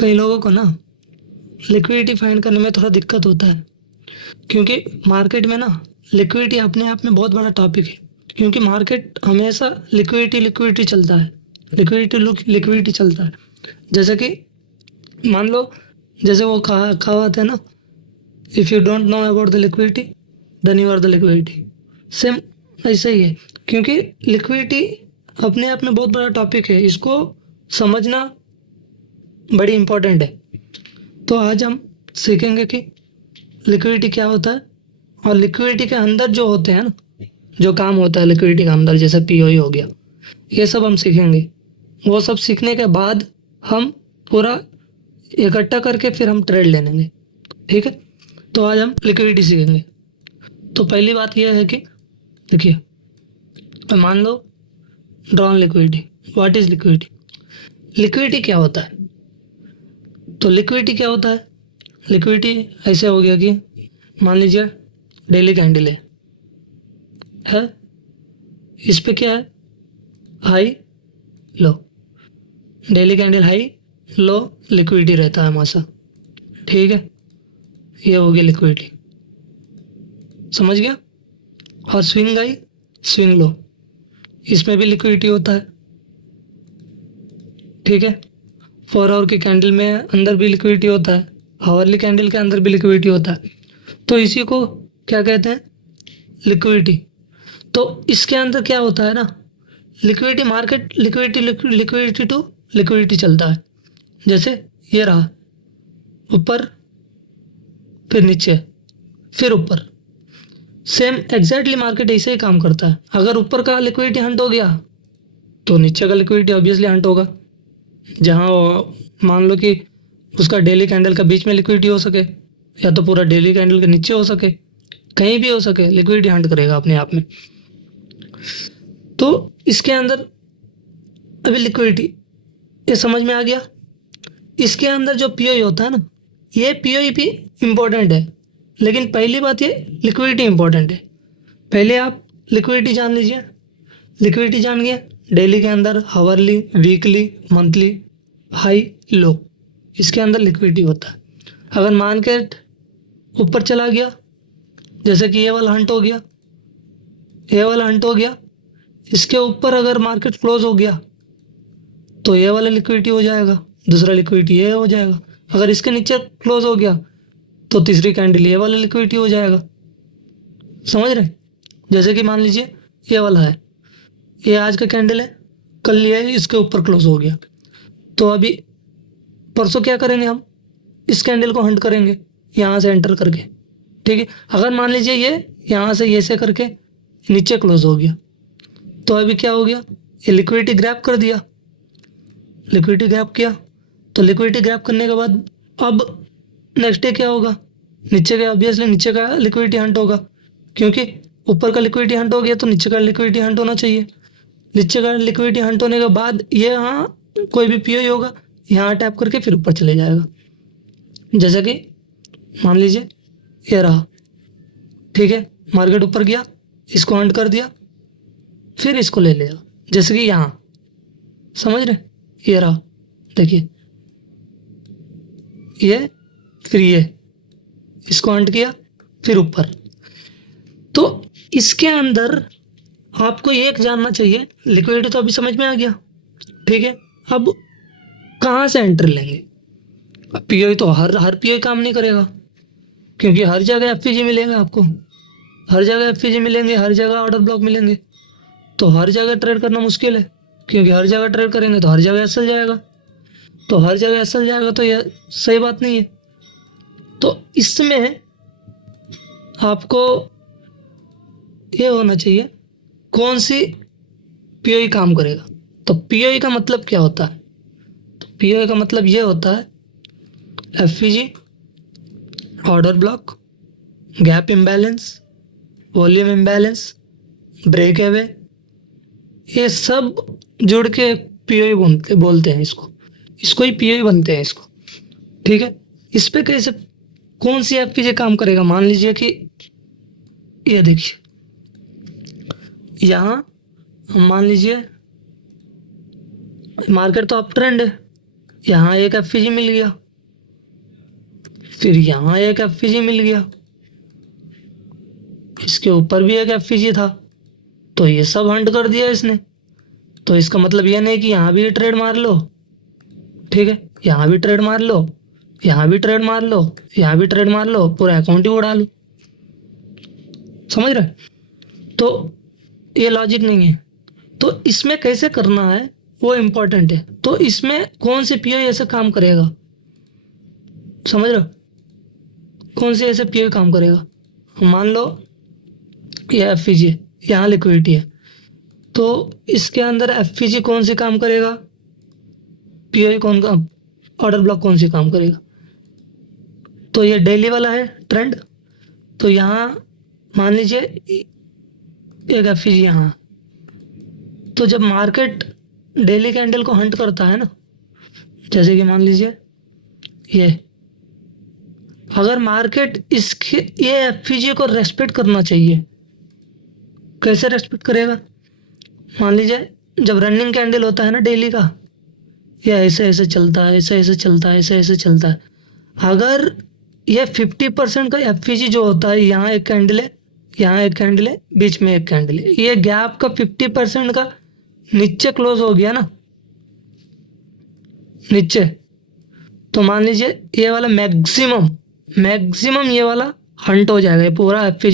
कई लोगों को ना लिक्विडिटी फाइंड करने में थोड़ा दिक्कत होता है, क्योंकि मार्केट में ना लिक्विडिटी अपने आप में बहुत बड़ा टॉपिक है। क्योंकि मार्केट हमेशा लिक्विडिटी चलता है, लिक्विडिटी चलता है। जैसे कि मान लो, जैसे वो कहावत है ना, if you don't know about the liquidity then you are the liquidity. Same ऐसा ही है, क्योंकि लिक्विडिटी अपने आप में बहुत बड़ा टॉपिक है, इसको समझना बड़ी इम्पोर्टेंट है। तो आज हम सीखेंगे कि लिक्विडिटी क्या होता है, और लिक्विडिटी के अंदर जो होते हैं ना, जो काम होता है लिक्विडिटी के अंदर, जैसे पीओई हो गया, ये सब हम सीखेंगे। वो सब सीखने के बाद हम पूरा इकट्ठा करके फिर हम ट्रेड ले लेंगे। ठीक है, तो आज हम लिक्विडिटी सीखेंगे। तो पहली बात यह है कि देखिए, मान लो drawn liquidity. What is liquidity? Liquidity क्या होता है? तो लिक्विडिटी क्या होता है? लिक्विडिटी ऐसे हो गया कि मान लीजिए डेली कैंडल है, इस पे क्या है, high low, daily candle high low, liquidity रहता है हमेशा। ठीक है, ये हो गया लिक्विडिटी, समझ गया। और स्विंग हाई स्विंग लो, इसमें भी लिक्विडिटी होता है। ठीक है, 4 आवर की कैंडल में अंदर भी लिक्विडिटी होता है, हावरली कैंडल के अंदर भी लिक्विडिटी होता है। तो इसी को क्या कहते हैं? लिक्विडिटी। तो इसके अंदर क्या होता है ना, liquidity market liquidity to liquidity चलता है। जैसे ये रहा, ऊपर फिर नीचे फिर ऊपर, सेम एग्जैक्टली मार्केट ऐसे ही काम करता है। अगर ऊपर का लिक्विडिटी हंट हो गया तो नीचे का लिक्विडिटी ऑब्वियसली हंट होगा। जहाँ मान लो कि उसका डेली कैंडल का बीच में लिक्विडिटी हो सके, या तो पूरा डेली कैंडल के नीचे हो सके, कहीं भी हो सके, लिक्विडिटी हंट करेगा अपने आप में। तो इसके अंदर अभी लिक्विडिटी ये समझ में आ गया। इसके अंदर जो पीओई होता है ना, ये पीओई भी इम्पोर्टेंट है, लेकिन पहली बात ये लिक्विडिटी इम्पोर्टेंट है। पहले आप लिक्विडिटी जान लीजिए। लिक्विडिटी जान गया, डेली के अंदर hourly, weekly, monthly, high low, इसके अंदर लिक्विडिटी होता है। अगर मार्केट ऊपर चला गया, जैसे कि ये वाला हंट हो गया, ये वाला हंट हो गया, इसके ऊपर अगर मार्केट क्लोज हो गया तो ये वाला लिक्विडिटी हो जाएगा, दूसरा लिक्विडिटी ये हो जाएगा। अगर इसके नीचे क्लोज हो गया तो तीसरी कैंडल ये वाला लिक्विडिटी हो जाएगा। समझ रहे? जैसे कि मान लीजिए ये वाला है, ये आज का कैंडल है, कल ये इसके ऊपर क्लोज हो गया, तो अभी परसों क्या करेंगे, हम इस कैंडल को हंट करेंगे यहाँ से एंटर करके। ठीक है, अगर मान लीजिए ये यहाँ से ये से करके नीचे क्लोज हो गया, तो अभी क्या हो गया, ये लिक्विडिटी ग्रैब कर दिया, लिक्विडिटी ग्रैब किया। तो लिक्विडिटी ग्रैब करने के बाद अब नेक्स्ट डे क्या होगा, नीचे का ऑब्वियसली नीचे का लिक्विडिटी हंट होगा, क्योंकि ऊपर का लिक्विडिटी हंट हो गया तो नीचे का लिक्विडिटी हंट होना चाहिए। नीचे का लिक्विडिटी हंट होने के बाद ये यहाँ कोई भी पीओई होगा, यहाँ टैप करके फिर ऊपर चले जाएगा। जैसे कि मान लीजिए ये रहा, ठीक है, मार्केट ऊपर गया, इसको हंट कर दिया, फिर इसको ले लिया, जैसे कि यहाँ, समझ रहे? ये रहा, देखिए ये, फिर ये, इसको हंट किया, फिर ऊपर। तो इसके अंदर आपको एक जानना चाहिए, लिक्विडिटी तो अभी समझ में आ गया, ठीक है। अब कहाँ से एंट्री लेंगे? पीओई तो हर पीओई काम नहीं करेगा, क्योंकि हर जगह एफपीजी मिलेगा आपको, हर जगह एफपीजी मिलेंगे, हर जगह ऑर्डर ब्लॉक मिलेंगे। तो हर जगह ट्रेड करना मुश्किल है, क्योंकि हर जगह ट्रेड करेंगे तो हर जगह एसएल जाएगा, तो हर जगह एसएल जाएगा तो यह सही बात नहीं है। तो इसमें आपको ये होना चाहिए कौन सी पीओई काम करेगा। तो पीओई का मतलब क्या होता है? तो पीओई का मतलब ये होता है FPG, order block, gap imbalance, volume imbalance, break away, ये सब जुड़ के पीओई बोलते हैं इसको ही पीओई बनते हैं इसको। ठीक है, इस पे कैसे कौन सी एफपीजी काम करेगा? मान लीजिए कि ये देखिए, यहाँ मान लीजिए मार्केट तो अप ट्रेंड है, यहाँ एक एफ मिल गया, फिर यहाँ एक एफ मिल गया, इसके ऊपर भी एक एफ था, तो ये सब हंट कर दिया इसने। तो इसका मतलब ये नहीं कि यहाँ भी ट्रेड मार लो, ठीक है, यहाँ भी ट्रेड मार लो, यहाँ भी ट्रेड मार लो, यहाँ भी ट्रेड मार लो, पूरा अकाउंट ही उड़ा लो। समझ रहे? तो ये लॉजिक नहीं है। तो इसमें कैसे करना है वो इम्पोर्टेंट है। तो इसमें कौन से पीओ ऐसे काम करेगा, समझ रहे हो? कौन से ऐसे पीओ काम करेगा? मान लो ये एफ है, यहाँ लिक्विडिटी है, तो इसके अंदर एफ कौन सी काम करेगा, पीओ कौन का ऑर्डर ब्लॉक कौन सी काम करेगा? तो ये डेली वाला है ट्रेंड, तो यहाँ मान लीजिए एक एफ यहाँ, तो जब मार्केट डेली कैंडल को हंट करता है ना, जैसे कि मान लीजिए ये, अगर मार्केट इसके ये एफ को रेस्पेक्ट करना चाहिए, कैसे रेस्पेक्ट करेगा? मान लीजिए जब रनिंग कैंडल होता है ना डेली का, ये ऐसे ऐसे चलता है, ऐसे ऐसे चलता है, ऐसे ऐसे चलता है, अगर ये 50% का एफ जो होता है, यहाँ एक कैंडल है, यहाँ एक कैंडल है, बीच में एक कैंडल है, ये गैप का 50% का नीचे क्लोज हो गया ना, नीचे, तो मान लीजिए ये वाला मैक्सिमम ये वाला हंट हो जाएगा, ये पूरा एफ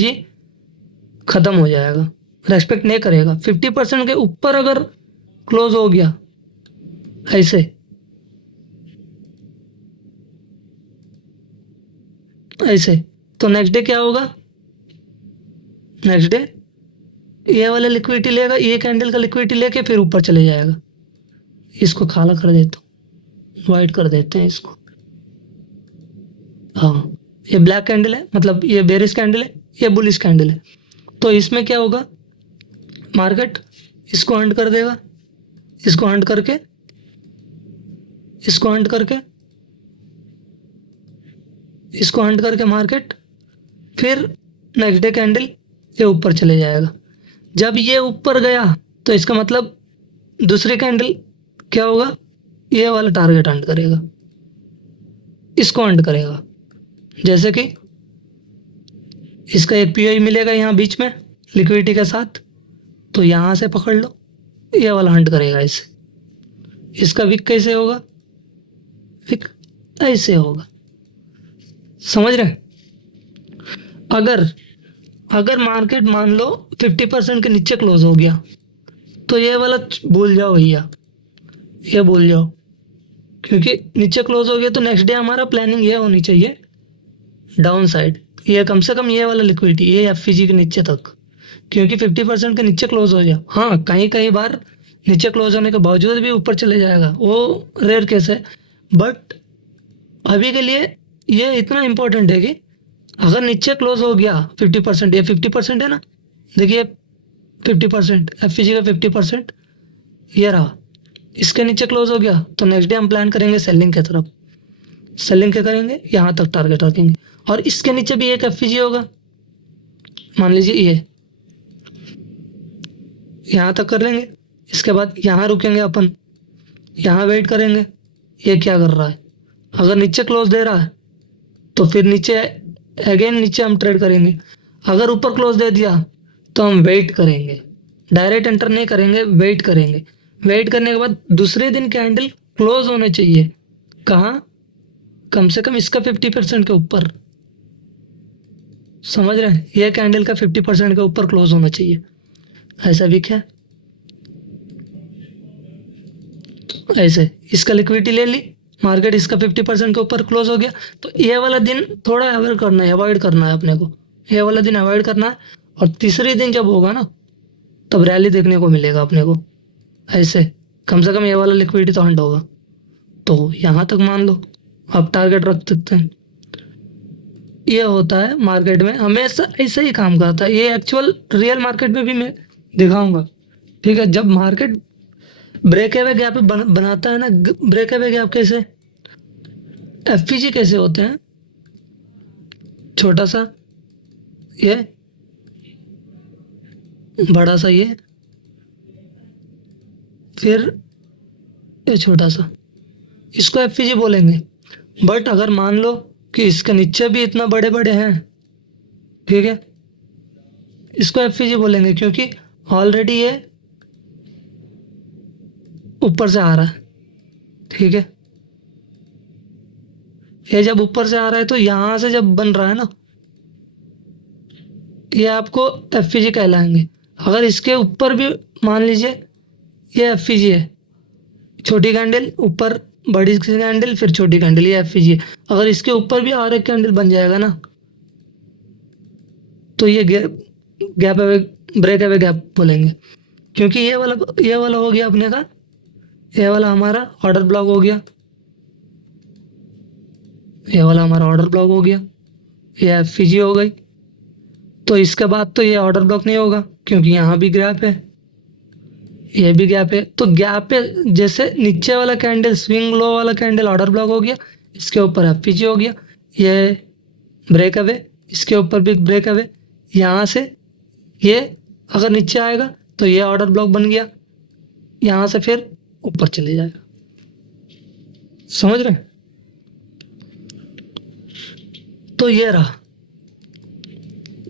खत्म हो जाएगा, रेस्पेक्ट नहीं करेगा। 50% के ऊपर अगर क्लोज हो गया ऐसे, ऐसे, तो नेक्स्ट डे क्या होगा? नेक्स्ट डे ये वाला लिक्विडिटी लेगा, ये कैंडल का लिक्विडिटी लेके फिर ऊपर चले जाएगा। इसको काला कर देता हूँ, वाइट कर देते हैं इसको। हाँ, ये ब्लैक कैंडल है, मतलब ये बेरिश कैंडल है, ये बुलिश कैंडल है। तो इसमें क्या होगा? मार्केट इसको हंट कर देगा, इसको हंट करके, इसको हंट करके, इसको हंट करके मार्केट फिर नेक्स्ट डे कैंडल ये ऊपर चले जाएगा। जब ये ऊपर गया तो इसका मतलब दूसरी कैंडल क्या होगा? ये वाला टारगेट हंट करेगा, इसको हंट करेगा। जैसे कि इसका एक पीओई मिलेगा यहाँ बीच में लिक्विडिटी के साथ, तो यहाँ से पकड़ लो, ये वाला हंट करेगा इसे। इसका विक कैसे होगा? विक ऐसे होगा, समझ रहे? अगर मार्केट मान लो 50% के नीचे क्लोज हो गया, तो ये वाला भूल जाओ भैया, ये भूल जाओ, क्योंकि नीचे क्लोज हो गया तो नेक्स्ट डे हमारा प्लानिंग ये होनी चाहिए डाउन साइड, ये कम से कम ये वाला लिक्विडिटी, ये एफ के नीचे तक, क्योंकि 50% के नीचे क्लोज हो गया। हाँ, कई बार नीचे क्लोज होने के बावजूद भी ऊपर चले जाएगा, वो रेयर केस है, बट अभी के लिए ये इतना इम्पोर्टेंट है कि अगर नीचे क्लोज हो गया 50%, ये 50% है ना, देखिए 50% एफ का 50% ये रहा, इसके नीचे क्लोज हो गया तो नेक्स्ट डे हम प्लान करेंगे सेलिंग की तरफ, सेलिंग के करेंगे, यहाँ तक टारगेट रखेंगे। और इसके नीचे भी एक एफ होगा, मान लीजिए ये यहाँ तक कर लेंगे, इसके बाद यहाँ रुकेंगे अपन, यहाँ वेट करेंगे ये क्या कर रहा है। अगर नीचे क्लोज दे रहा है तो फिर नीचे अगेन नीचे हम ट्रेड करेंगे। अगर ऊपर क्लोज दे दिया तो हम वेट करेंगे, डायरेक्ट एंटर नहीं करेंगे, वेट करेंगे। वेट करने के बाद दूसरे दिन कैंडल क्लोज होने चाहिए कहाँ? कम से कम इसका 50% के ऊपर, समझ रहे हैं? ये कैंडल का 50% के ऊपर क्लोज होना चाहिए। ऐसा विक है, ऐसे इसका लिक्विडिटी ले ली, मार्केट इसका 50% के ऊपर क्लोज हो गया, तो ये वाला दिन थोड़ा अवॉइड करना है अपने को, ये वाला दिन अवॉइड करना है। और तीसरे दिन जब होगा ना, तब रैली देखने को मिलेगा अपने को, ऐसे कम से कम ये वाला लिक्विडिटी तो हंट होगा। तो यहाँ तक मान लो आप टारगेट रख सकते हैं। ये होता है मार्केट में, हमेशा ऐसे ही काम करता है ये, एक्चुअल रियल मार्केट में भी मैं दिखाऊंगा, ठीक है? जब मार्केट ब्रेकअवे गैप बनाता है ना, ब्रेकअवे गैप कैसे, एफ कैसे होते हैं, छोटा सा ये, बड़ा सा ये, फिर ये छोटा सा, इसको एफ बोलेंगे। बट अगर मान लो कि इसके नीचे भी इतना बड़े बड़े हैं, ठीक है, इसको एफ बोलेंगे क्योंकि ऑलरेडी ये ऊपर से आ रहा है, ठीक है। ये जब ऊपर से आ रहा है तो यहां से जब बन रहा है ना, ये आपको एफ कहलाएंगे। अगर इसके ऊपर भी मान लीजिए ये एफ है, छोटी कैंडल ऊपर बड़ी कैंडल फिर छोटी कैंडल, ये एफ है। अगर इसके ऊपर भी और एक कैंडल बन जाएगा ना, तो ये gap away, break away gap बोलेंगे। क्योंकि ये वाला हो गया अपने का, ये वाला हमारा ऑर्डर ब्लॉक हो गया, ये वाला हमारा ऑर्डर ब्लॉक हो गया, ये एफ हो गई। तो इसके बाद तो ये ऑर्डर ब्लॉक नहीं होगा क्योंकि यहाँ भी गैप है, ये भी गैप है। तो गैप है, जैसे नीचे वाला कैंडल स्विंग लो वाला कैंडल ऑर्डर ब्लॉक हो गया, इसके ऊपर एफ हो गया, ये ब्रेक अवे, इसके ऊपर भी ब्रेक अवे। यहाँ से ये अगर नीचे आएगा तो ये ऑर्डर ब्लॉक बन गया, यहाँ से फिर ऊपर चले जाएगा। समझ रहे हैं? तो ये रहा।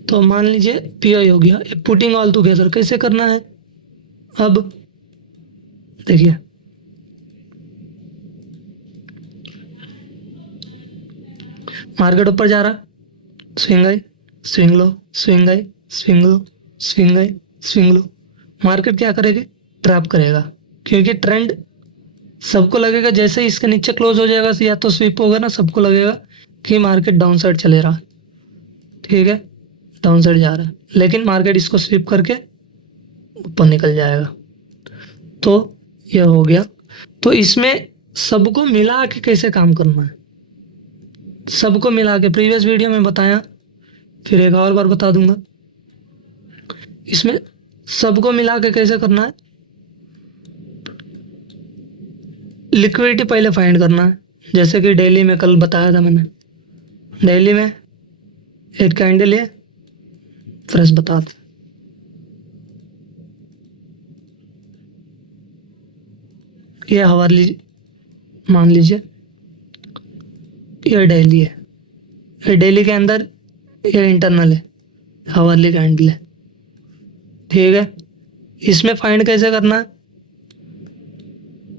तो मान लीजिए पीआई हो गया। पुटिंग ऑल टुगेदर कैसे करना है? अब देखिए, मार्केट ऊपर जा रहा, स्विंग आई, स्विंग लो, स्विंग आई, स्विंग लो, स्विंग आई, स्विंग लो। मार्केट क्या करेगी? ट्रैप करेगा, क्योंकि ट्रेंड सबको लगेगा जैसे ही इसके नीचे क्लोज हो जाएगा या तो स्वीप होगा ना, सबको लगेगा कि मार्केट डाउन साइड चले रहा, ठीक है, डाउन साइड जा रहा है। लेकिन मार्केट इसको स्वीप करके ऊपर निकल जाएगा। तो ये हो गया। तो इसमें सबको मिला के कैसे काम करना है, सबको मिला के प्रीवियस वीडियो में बताया, फिर एक और बार बता दूंगा। इसमें सबको मिला के कैसे करना है? लिक्विडिटी पहले फाइंड करना है, जैसे कि डेली में कल बताया था मैंने। डेली में एक कैंडल है, फ्रेश बताते, ये हवाली मान लीजिए, ये डेली है, ये डेली के अंदर ये इंटरनल है, हवाली कैंडल है, ठीक है। इसमें फाइंड कैसे करना है?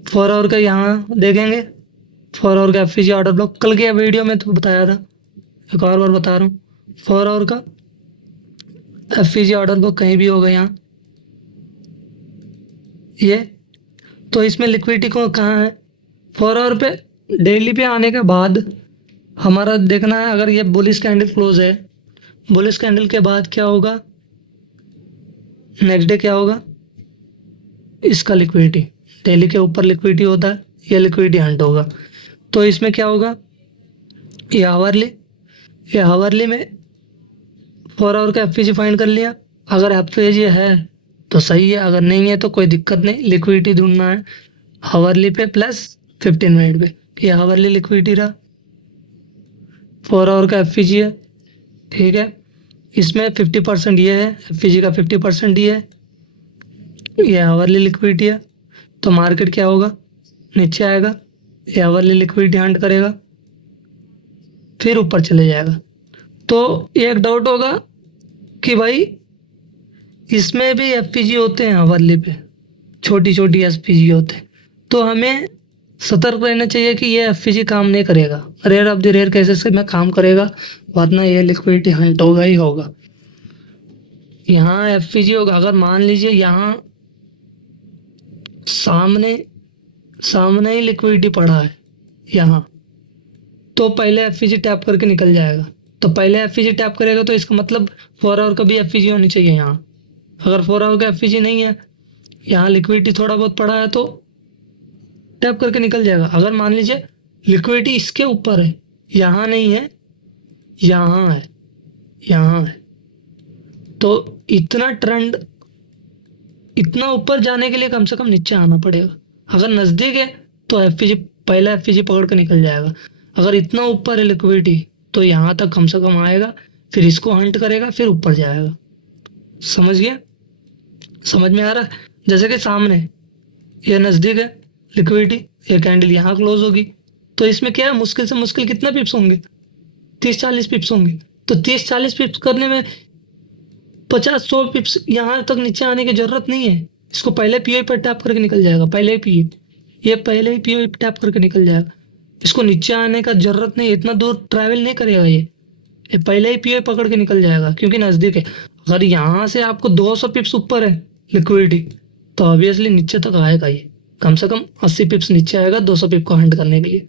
4 आवर का यहाँ देखेंगे, 4 आवर का एफ ऑर्डर ब्लॉक कल के वीडियो में तो बताया था, एक और बार बता रहा हूँ। 4 आवर का एफ ऑर्डर ब्लॉक कहीं भी होगा यहाँ, ये। तो इसमें लिक्विडिटी को कहाँ है? 4 आवर पे डेली पे आने के बाद हमारा देखना है, अगर ये बुलिश कैंडल क्लोज है, बुलिश कैंडल के बाद क्या होगा, नेक्स्ट डे क्या होगा, इसका लिक्विडिटी, डेली के ऊपर लिक्विडिटी होता है, ये लिक्विडिटी हंट होगा। तो इसमें क्या होगा, ये हावरली में 4 आवर का एफ फाइंड कर लिया। अगर एफ है तो सही है, अगर नहीं है तो कोई दिक्कत नहीं, लिक्विडिटी ढूंढना है हावरली पे प्लस 15 मिनट पे। ये हावरली लिक्विडिटी रहा, 4 आवर का एफ है, ठीक है। इसमें 50% ये है, एफ का 50% ये है, ये हावरली लिक्विडिटी है। तो मार्केट क्या होगा, नीचे आएगा, ये हावरली लिक्विडिटी हंट करेगा, फिर ऊपर चले जाएगा। तो एक डाउट होगा कि भाई इसमें भी एफ होते हैं, हावरली पे छोटी छोटी एफ होते हैं, तो हमें सतर्क रहना चाहिए कि ये एफ काम नहीं करेगा, rare of the rare cases में काम करेगा, वरना ये लिक्विडिटी हंट होगा ही होगा। यहाँ एफ होगा, अगर मान लीजिए यहाँ सामने ही लिक्विडिटी पड़ा है यहाँ, तो पहले एफ टैप करके निकल जाएगा। तो पहले एफ टैप करेगा तो इसका मतलब 4 आवर का भी एफ होनी चाहिए यहाँ। अगर 4 आवर का एफ नहीं है, यहाँ लिक्विडिटी थोड़ा बहुत पड़ा है तो टैप करके निकल जाएगा। अगर मान लीजिए लिक्विडिटी इसके ऊपर है, यहाँ नहीं है, यहाँ है, तो इतना ट्रेंड, इतना ऊपर जाने के लिए कम से कम नीचे आना पड़ेगा। अगर नज़दीक है तो पहला एफ पकड़ के निकल जाएगा। अगर इतना ऊपर है लिक्विडिटी तो यहाँ तक कम से कम आएगा, फिर इसको हंट करेगा, फिर ऊपर जाएगा। समझ गया? समझ में आ रहा है? जैसे कि सामने ये नज़दीक है लिक्विडिटी, ये कैंडल यहाँ क्लोज होगी, तो इसमें क्या है, मुश्किल से मुश्किल कितना पिप्स होंगे, 30-40 पिप्स होंगे। तो 30-40 पिप्स करने में 50-100 पिप्स यहाँ तक नीचे आने की जरूरत नहीं है। इसको पहले पीओ पर टैप करके निकल जाएगा, पहले ही पीओ, ये पहले ही पीओ टैप करके निकल जाएगा। इसको नीचे आने का जरूरत नहीं, इतना दूर ट्रैवल नहीं करेगा ये पहले ही पीओ पकड़ के निकल जाएगा क्योंकि नज़दीक है। अगर यहाँ से आपको 200 पिप्स ऊपर है लिक्विडिटी, तो ऑब्वियसली नीचे तक आएगा, ये कम से कम 80 पिप्स नीचे आएगा 200 पिप को हंट करने के लिए।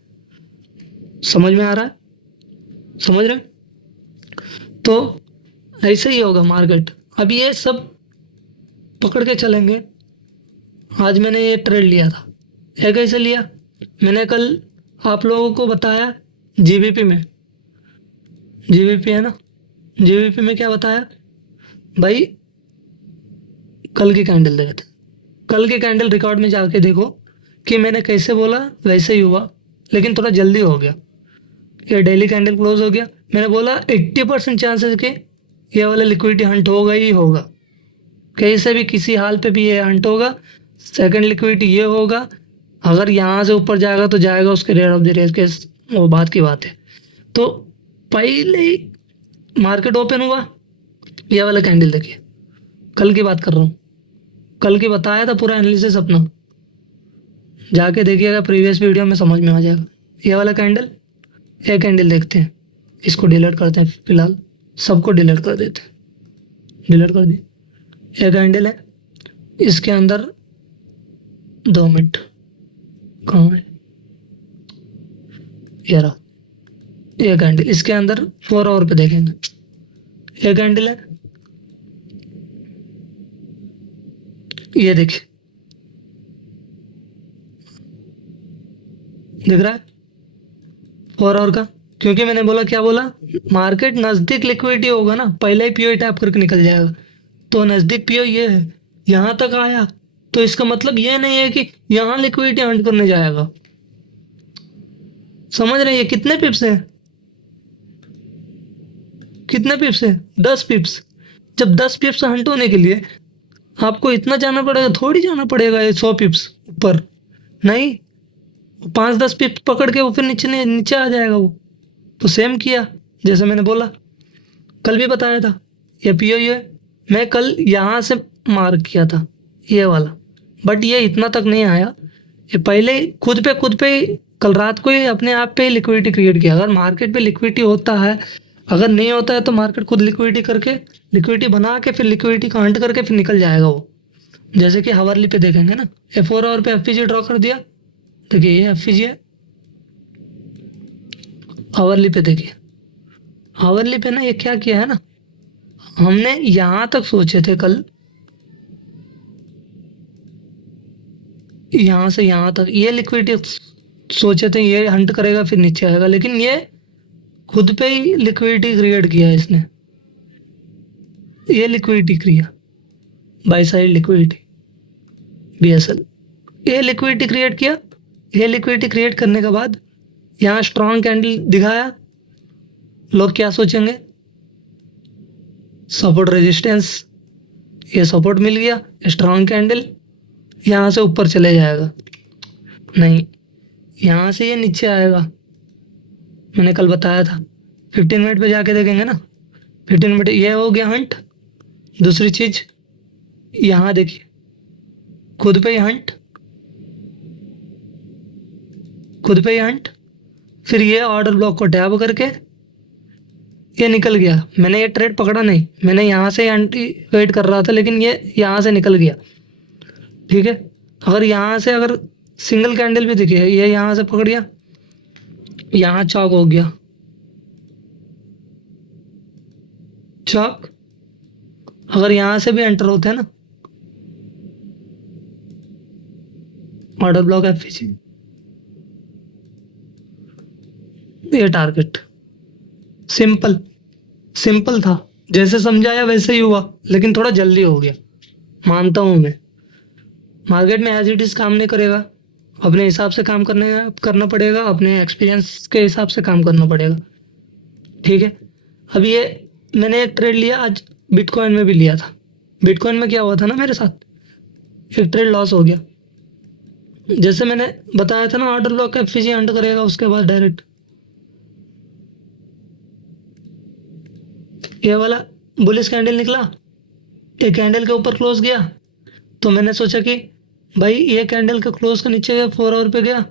समझ में आ रहा है? समझ रहे? तो ऐसे ही होगा मार्केट। अब ये सब पकड़ के चलेंगे। आज मैंने ये ट्रेड लिया था, ये कैसे लिया, मैंने कल आप लोगों को बताया जीबीपी में, जीबीपी है ना, जीबीपी में क्या बताया भाई, कल की कैंडल देखे थे, कल के कैंडल रिकॉर्ड में जाके देखो कि मैंने कैसे बोला वैसे ही हुआ, लेकिन थोड़ा जल्दी हो गया। ये डेली कैंडल क्लोज हो गया, मैंने बोला 80% चांसेस के ये वाला लिक्विडिटी हंट होगा ही होगा, कैसे भी किसी हाल पे भी ये हंट होगा। सेकंड लिक्विडिटी ये होगा, अगर यहाँ से ऊपर जाएगा तो जाएगा, उसके रेट ऑफ द रेस के वो बात की बात है। तो पहले ही मार्केट ओपन हुआ, ये वाला कैंडल देखिए, कल की बात कर रहा हूँ, कल की बताया था पूरा एनालिसिस अपना, जाके देखिएगा प्रीवियस वीडियो में समझ में आ जाएगा। ये वाला कैंडल, ये कैंडल देखते हैं, इसको डिलीट करते हैं, फिलहाल सबको डिलीट कर देते हैं, डिलीट कर दी। ये कैंडल है, इसके अंदर 2 मिनट कहाँ है, ये रहा ये कैंडल, इसके अंदर 4 आवर पे देखेंगे, ये कैंडल है, ये देखिए दिख रहा है 4 आवर का, क्योंकि मैंने बोला, क्या बोला, मार्केट नज़दीक लिक्विडिटी होगा ना, पहले ही पीओ टैप करके निकल जाएगा। तो नज़दीक पीओ ये है, यहाँ तक आया, तो इसका मतलब ये नहीं है कि यहाँ लिक्विडिटी हंट करने जाएगा। समझ रहे हैं? ये कितने पिप्स हैं, कितने पिप्स हैं, 10 पिप्स। जब 10 पिप्स हंट होने के लिए आपको इतना जाना पड़ेगा, थोड़ी जाना पड़ेगा ये 100 पिप्स ऊपर, नहीं, 5-10 पिप्स पकड़ के वो फिर नीचे नीचे आ जाएगा वो। तो सेम किया, जैसे मैंने बोला, कल भी बताया था, ये पीओ ये मैं कल यहाँ से मार्क किया था ये वाला, बट ये इतना तक नहीं आया, ये पहले खुद पे कल रात को ही अपने आप पे लिक्विडिटी क्रिएट किया। अगर मार्केट पे लिक्विडिटी होता है, अगर नहीं होता है तो मार्केट खुद लिक्विडिटी करके, लिक्विडिटी बना के फिर लिक्विडिटी का हंट करके फिर निकल जाएगा वो। जैसे कि हावरली पे देखेंगे ना, ये 4 आवर पे एफपीजी ड्रॉ कर दिया, देखिए ये एफपीजी है। हावरली पे देखिए, हावरली पे ना ये क्या किया है ना, हमने यहाँ तक सोचे थे कल, यहाँ से यहाँ तक ये लिक्विडिटी सोचे थे ये हंट करेगा फिर नीचे आएगा, लेकिन ये खुद पे ही लिक्विडिटी क्रिएट किया है इसने, ये लिक्विडिटी क्रिया, बाई साइड लिक्विडिटी बीएसएल, ये लिक्विडिटी क्रिएट किया। ये लिक्विडिटी क्रिएट करने के बाद यहाँ स्ट्रॉन्ग कैंडल दिखाया, लोग क्या सोचेंगे, सपोर्ट रेजिस्टेंस, ये सपोर्ट मिल गया, स्ट्रॉन्ग कैंडल, यहाँ से ऊपर चले जाएगा, नहीं, यहाँ से ये नीचे आएगा। मैंने कल बताया था, 15 मिनट पे जाके देखेंगे ना, 15 मिनट ये हो गया हंट। दूसरी चीज़ यहाँ देखिए, खुद पे ही हंट, खुद पे ही हंट, फिर ये ऑर्डर ब्लॉक को टैप करके ये निकल गया। मैंने ये ट्रेड पकड़ा नहीं, मैंने यहाँ से एंट्री वेट कर रहा था, लेकिन ये यहाँ से निकल गया, ठीक है। अगर यहाँ से अगर सिंगल कैंडल भी दिखे, ये यहाँ से पकड़ गया, यहाँ चौक हो गया, चौक, अगर यहाँ से भी एंटर होते हैं ना, ऑर्डर ब्लॉक एफपीजी, ये टारगेट, सिंपल सिंपल था, जैसे समझाया वैसे ही हुआ, लेकिन थोड़ा जल्दी हो गया, मानता हूँ मैं। मार्केट में एज इट इज़ काम नहीं करेगा, अपने हिसाब से काम करना पड़ेगा, अपने एक्सपीरियंस के हिसाब से काम करना पड़ेगा, ठीक है। अब ये मैंने एक ट्रेड लिया, आज बिटकॉइन में भी लिया था। बिटकॉइन में क्या हुआ था ना, मेरे साथ एक ट्रेड लॉस हो गया, जैसे मैंने बताया था ना, ऑर्डर ब्लॉक एफपीजी हंट करेगा, उसके बाद डायरेक्ट ये वाला बुलिश कैंडल निकला, ये कैंडल के ऊपर क्लोज गया, तो मैंने सोचा कि भाई ये कैंडल के क्लोज का नीचे गया, 4 आवर पे गया,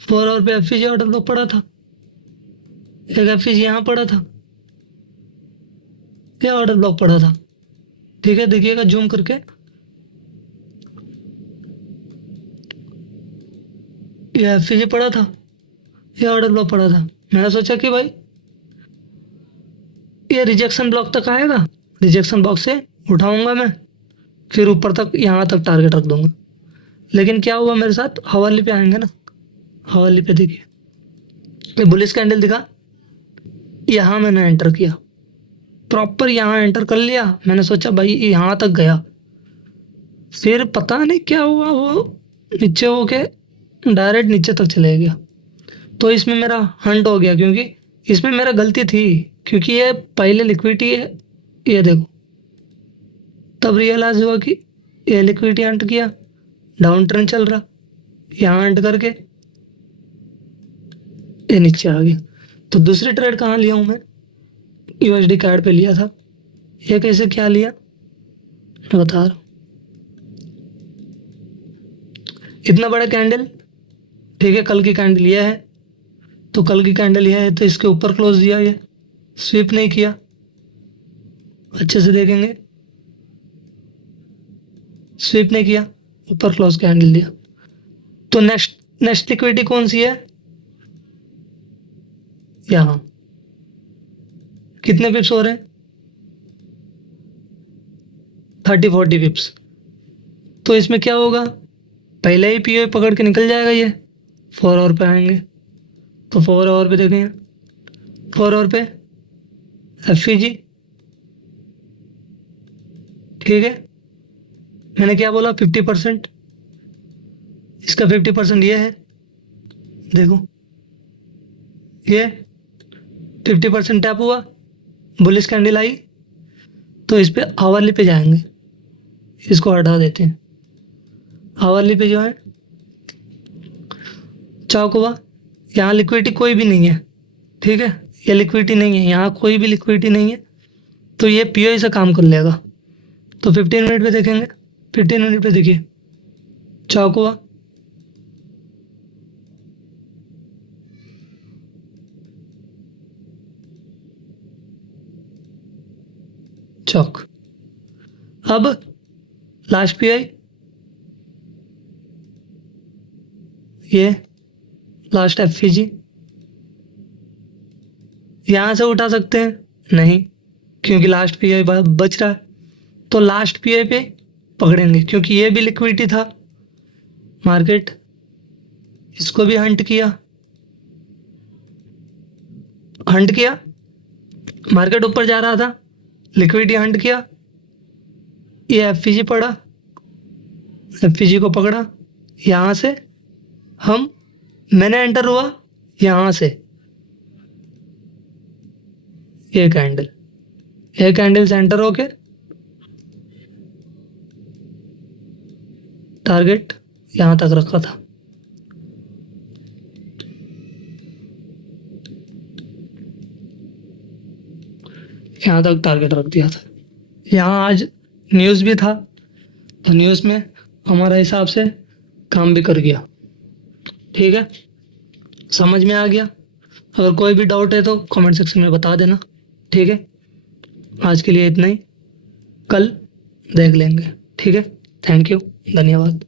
4 आवर पे एफपीजी ऑर्डर ब्लॉक पड़ा था, एक एफपीजी यहाँ पड़ा था, ये ऑर्डर ब्लॉक पड़ा था। ठीक है, देखिएगा जूम करके, ये एफपीजी पड़ा था, ये ऑर्डर ब्लॉक पड़ा था। मैंने सोचा कि भाई ये रिजेक्शन ब्लॉक तक आएगा, रिजेक्शन ब्लॉक से उठाऊंगा मैं, फिर ऊपर तक यहाँ तक टारगेट रख दूंगा। लेकिन क्या हुआ मेरे साथ, हवाली पे आएंगे ना, हवाली पे देखिए ये बुलिश कैंडल दिखा, यहाँ मैंने एंटर किया, प्रॉपर यहाँ एंटर कर लिया। मैंने सोचा भाई यहाँ तक गया, फिर पता नहीं क्या हुआ, वो नीचे होके डायरेक्ट नीचे तक चले गया। तो इसमें मेरा हंट हो गया, क्योंकि इसमें मेरा गलती थी, क्योंकि ये पहले लिक्विडिटी है, ये देखो, तब रियलाइज हुआ कि ये लिक्विडिटी हंट किया, डाउन ट्रेंड चल रहा, यहाँ हंट करके ये नीचे आ गया। तो दूसरी ट्रेड कहाँ लिया हूँ मैं, यूएसडी कार्ड पे लिया था। ये कैसे क्या लिया मैं बता रहा हूँ। इतना बड़ा कैंडल, ठीक है, कल की कैंडल ये है, तो कल की कैंडल ये है, तो इसके ऊपर क्लोज दिया, ये स्वीप नहीं किया, अच्छे से देखेंगे, स्वीप नहीं किया, ऊपर क्लोज कैंडल दिया। तो नेक्स्ट लिक्विडिटी कौन सी है, यहाँ कितने पिप्स हो रहे हैं, 30-40 पिप्स। तो इसमें क्या होगा, पहले ही पीओ पकड़ के निकल जाएगा, ये 4 आवर पे आएंगे, तो 4 आवर पे देखेंगे, 4 आवर पे एफपीजी, ठीक है, मैंने क्या बोला 50%, इसका 50% ये है, देखो ये 50% टैप हुआ, बुलिश कैंडल आई, तो इस पे आवरली पे जाएंगे, इसको हटा देते हैं। आवरली पे जो है चौक हुआ, यहाँ लिक्विडिटी कोई भी नहीं है, ठीक है, ये लिक्विडिटी नहीं है, यहाँ कोई भी लिक्विडिटी नहीं है, तो ये पीओ से काम कर लेगा। तो 15 मिनट पे देखेंगे, 15 मिनट पे देखिए चौक हुआ, चौक, अब लास्ट पीआई, ये लास्ट एफपीजी, यहाँ से उठा सकते हैं नहीं, क्योंकि लास्ट पीआई बच रहा है, तो लास्ट पीआई पे पकड़ेंगे, क्योंकि ये भी लिक्विडिटी था, मार्केट इसको भी हंट किया, मार्केट ऊपर जा रहा था, लिक्विडिटी हंट किया, ये एफपीजी पड़ा, एफपीजी को पकड़ा, यहाँ से मैंने एंटर हुआ यहाँ से, ये कैंडल से एंटर होके टारगेट यहाँ तक रखा था, यहाँ तक टारगेट रख दिया था। यहाँ आज न्यूज़ भी था, तो न्यूज़ में हमारा हिसाब से काम भी कर गया, ठीक है, समझ में आ गया। अगर कोई भी डाउट है तो कमेंट सेक्शन में बता देना, ठीक है। आज के लिए इतना ही, कल देख लेंगे, ठीक है। थैंक यू, धन्यवाद।